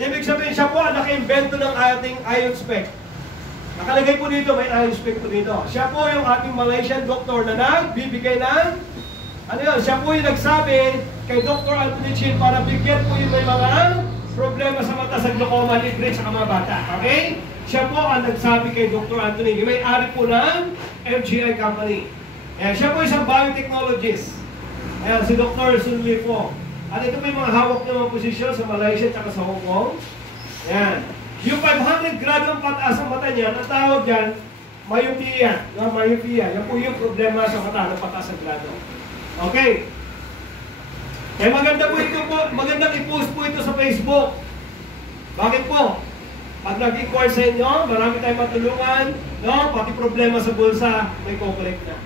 Ibig sabihin, siya po ang naka-invento ng ating ion spec. Nakalagay po dito, may ion spec po dito. Siya po yung ating Malaysian doctor na nagbibigay ng, ano yun, siya po yung nagsabi kay Dr. Anthony Chin para bigyan po yung may mga problema sa mata, sa glaucoma, libre, sa mga bata. Okay? Siya po ang nagsabi kay Dr. Anthony. Yung may-ari po ng MGI Company. Ayan, siya po isang biotechnologist. Ayan, si Dr. Sun Lee po. At ito po yung mga hawak ng mga posisyon sa Malaysia at sa Hong Kong. Ayan. Yung 500 grado ang pataas ang mata niya, ang tawag dyan, myopia. Myopia. Yan po yung problema sa mata ng pataas ang grado. Okay. Eh maganda po ito po, magandang i-post po ito sa Facebook. Bakit po? Pag nag-inquire sa inyo, marami tayong matulungan, no? Pati problema sa bulsa, may co-collect na.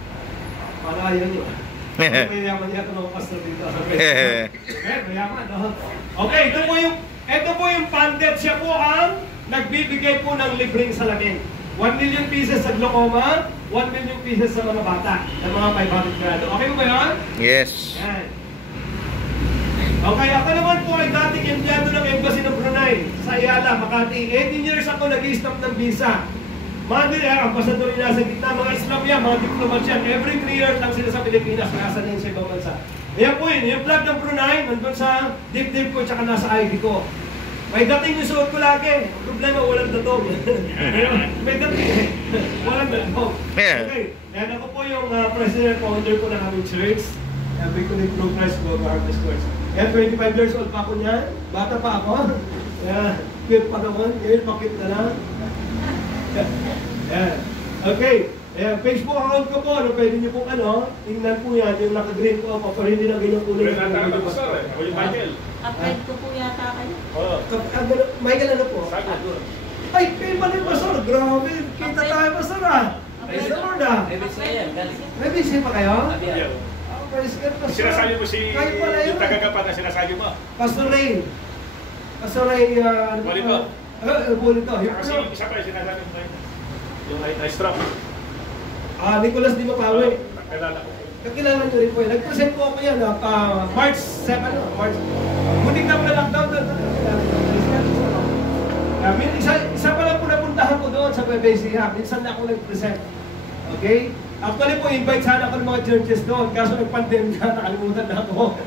Para yun yun. Mayaman yata ng pastor dito sa Facebook. Okay, mayaman, no? Okay, ito po yung pandit. Siya po ang nagbibigay po ng libreng salamin. 1 million pieces sa glaucoma, 1 million pieces sa mga bata, sa mga 500 grado. Okay mo ba yun? Yes. Yan. Okay, ako naman po ay dating empleyado ng Embassy ng Brunei sa Ayala, Makati. 18 years ako nag-i-stamp ng visa. Mga ambasador yung nasa gitna, mga Islam yan, mga diplomat yan. Every 3 years lang sila sa Pilipinas, nasa din sa ibang bansa. Ayan po yun, yung flag ng Brunei, nandun sa dip-dip ko, tsaka nasa ID ko. May dating yung suot ko lagi. Problema, walang datong. May dating, walang datong. Okay, ayan ako po yung president founder po ng aming church. Sabi ko ni Progress Global Harvest Course. Yan, 25 years old pa ako niyan. Bata pa ako. Yan, cute pa naman. Ngayon, makit na lang. Yan. Okay. Yan, Facebook account ko po. Ano, pwede niyo po tingnan po yan. Yung naka-green ko ako. Pero hindi na ganyan kulay. Pwede natin ako, sir. Ako yung Michael. Upgrade ko po yata kayo. Oo. Michael, ano po? Sagot. Ay, kayo pa rin, Pastor. Grabe. Kita tayo, Pastor, Praise the Lord, May busy pa kayo? Praise God, Pastor. Sinasabi mo si yung tagagapat na sinasabi mo. Pastor Ray. Pastor Ray, Bolito. Bolito. Kasi isa pa yung sinasabi mo yung i-strap. Nicolas Di Mapawe. Kakilala ko. Kakilala nyo rin po yun. Nag-present po ako yan, March 7, March. Muling na lockdown doon. Isa pa lang po napuntahan ko doon sa PBC. Minsan na ako nag-present. Okay? Actually po, invite sana ako ng mga churches doon. Kaso nag-pandemic na, nakalimutan na ako.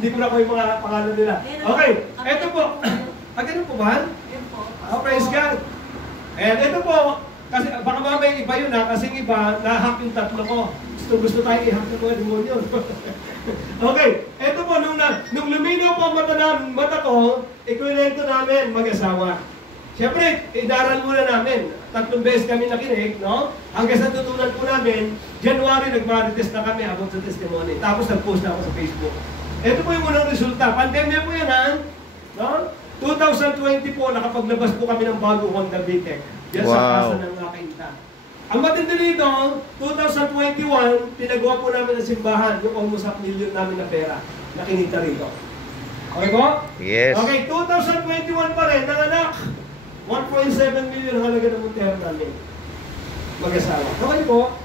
Hindi ko na po yung mga pangalan nila. Okay, eto po. Ganun po ba? Praise God. And ito po, kasi baka mamay iba yun kasi iba, na-hack yung tatlo ko. Gusto tayo i-hack na mga demonyo. Okay, eto po, nung luminaw po ang mata ko, ikwento namin mag-asawa. Siyempre, idaran muna namin. 3 beses kami nakinig, no? Hanggang sa tutunan po namin, January nag-marites na kami about sa testimony. Tapos nag-post na ako sa Facebook. Ito po yung unang resulta. Pandemya po yan, ha? No? 2020 po, nakapaglabas po kami ng bagong Honda VTEC. Diyan sa kasa ng Nakainta. Ang matindi dito, 2021, pinagawa po namin ng simbahan, yung almost 1 million namin na pera na kinita rito. Okay po? Yes. Okay, 2021 pa rin, nanganak. 1.7 million halaga ng montero namin. Mag-asawa. Okay po?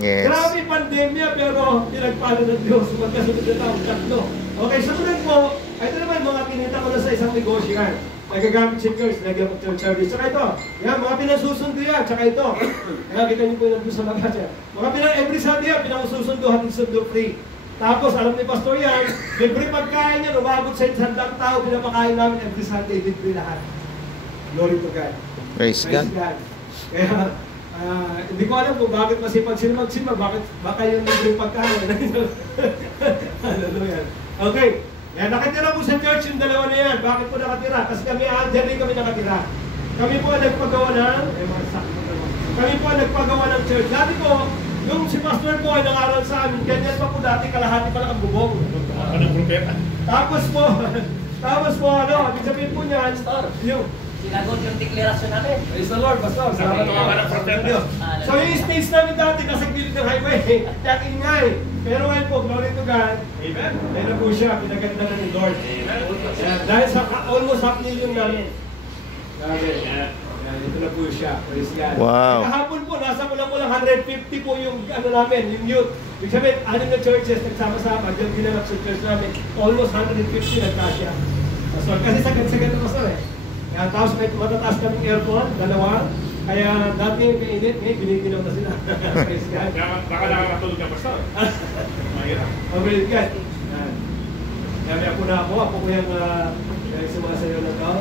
Yes. Grabe pandemya, pero pinagpala ng Diyos. Magkasunod na taong tatlo. Okay, sumunod po, ito naman mga kinita ko na sa isang negosyo yan. Nagagamit si Church, lagyan mo church service. Tsaka ito, yan, mga pinasusundo yan. Tsaka ito, kaya kita niyo po yung nandun sa lagas yan. Every Sunday yan, pinasusundo, hatid sundo free. Tapos, alam ni Pastor yan, libre pagkain yan, umabot sa 100 tao, pinapakain namin every Sunday, libre lahat. Glory to God. Praise God. Kaya, hindi ko alam kung bakit masipag sila magsimba, baka yung libre pagkain. Hallelujah. Okay. Yan, nakatira po sa church yung dalawa na yan. Bakit po nakatira? Kasi kami, dyan rin kami nakatira. Kami po ang nagpagawa ng church. Dati po, nung si Pastor po ay nangaral sa amin, ganyan pa po dati, kalahati pa lang ang bubong. Anong propeta? Tapos po, ibig sabihin po niyan, yung sinagot yung deklarasyon natin. Praise the Lord, Pastor. Salamat po. So yung stage namin dati nasa gilid ng highway. Kaya ingay. Pero ngayon po, glory to God. Amen. Dahil na po siya, pinaganda na ni Lord. Amen. Dahil sa almost 5 million namin. Grabe. Ito na po siya. Praise God. Wow. Kahapon po, nasa kulang-kulang 150 po yung namin, yung youth. Ibig sabihin, 6 na churches, nagsama-sama. Diyan ginanap sa church namin. Almost 150 nagkasya. Pastor, kasi sagad-sagad na Pastor eh. Yan, tapos may matataas kaming aircon, dalawa. Kaya dati yung kainit, ngayon biniginaw na sila. Praise God. Baka nakakatulog ka, Pastor. Mahirap. Oh, praise God. Yan. Kaya ako na ako ko yung sumasayaw na to.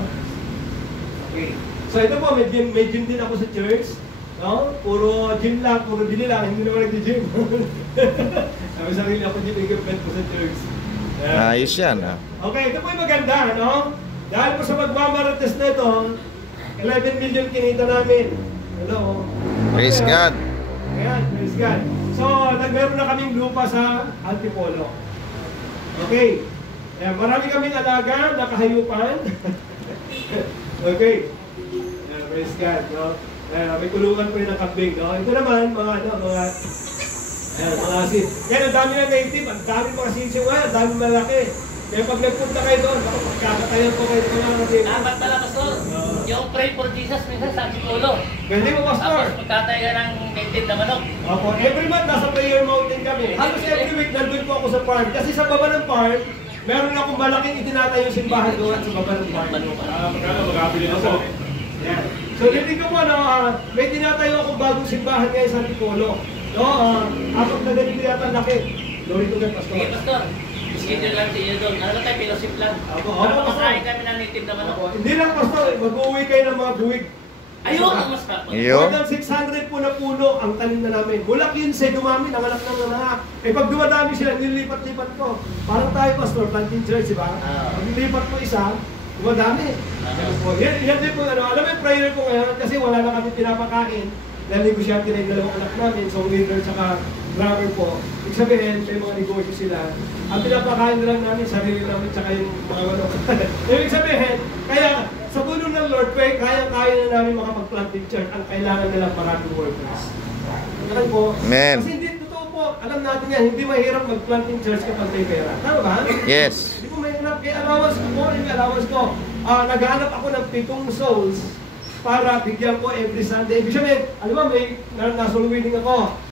Okay. So ito po, may gym din ako sa church. No? Puro gym lang, puro bili lang, hindi naman nag-gym. Sabi sarili ako gym equipment ko sa church. Yan. Ayos yan. Okay, ito po yung maganda, no? Dahil po sa magmamarates na ito, 11 million kinita namin. Hello? Praise Okay, God. Ayan, praise God. So, nagmeron na kaming lupa sa Antipolo. Okay. Ayan, marami kaming alaga, nakahayupan. Okay. Ayan, praise God. No? Ayan, may kulungan po yun ng kambing. No? Ito naman, mga ayan, mga asin. Yan, ang dami na native, ang dami mga sisiwa, ang dami malaki. Kaya pag nagpunta kayo doon, kakatayan po kayo ng mga native. Dapat pala, Pastor. Yung pray for Jesus minsan sa Antipolo. Pwede mo, Pastor. Tapos magtatay ka ng native na manok. Opo, every month nasa prayer mountain kami. Halos every week nandun po ako sa farm. Kasi sa baba ng farm, meron akong malaking itinatayong simbahan doon sa baba ng farm. Magkano magkabili na sa amin? Yeah. So dito ko po, no, may tinatayo akong bagong simbahan ngayon sa Antipolo. No, apat na ganito yata laki. Glory to God, Pastor. Sige, Pastor. Schedule lang siya doon. Ano lang tayo, fellowship lang. Opo, Para opo, makasahin kami ng native na manok. Opo, hindi lang, Pastor. Mag-uwi kayo ng mga buwig. Ayun, ang mas kapag. Iyo. More than 600 po na puno ang tanim na namin. Mula 15, dumami, nanganak ng anak. Eh pag dumadami sila, nilipat-lipat ko. Parang tayo, Pastor, planting church, di ba? Pag nilipat ko isa, dumadami. Yan din po, alam mo yung prayer ko ngayon, kasi wala na kami pinapakain. Dahil negosyante na yung dalawang anak namin, so leader tsaka drummer po. Ibig sabihin, may mga negosyo sila. Ang pinapakain na lang namin, sarili namin, tsaka yung mga manok. Ibig sabihin, kaya sa tulong ng Lord, kaya-kaya na namin makapag-planting church. Ang kailangan nila maraming workers. Ganun po. Amen. Kasi hindi, totoo po, alam natin yan, hindi mahirap mag-planting church kapag may pera. Tama ba? Yes. Hindi po mahirap. Kaya allowance ko po, yung allowance ko. Naghanap ako ng 7 souls para bigyan ko every Sunday. Ibig sabihin, alam mo, may nasa winning ako.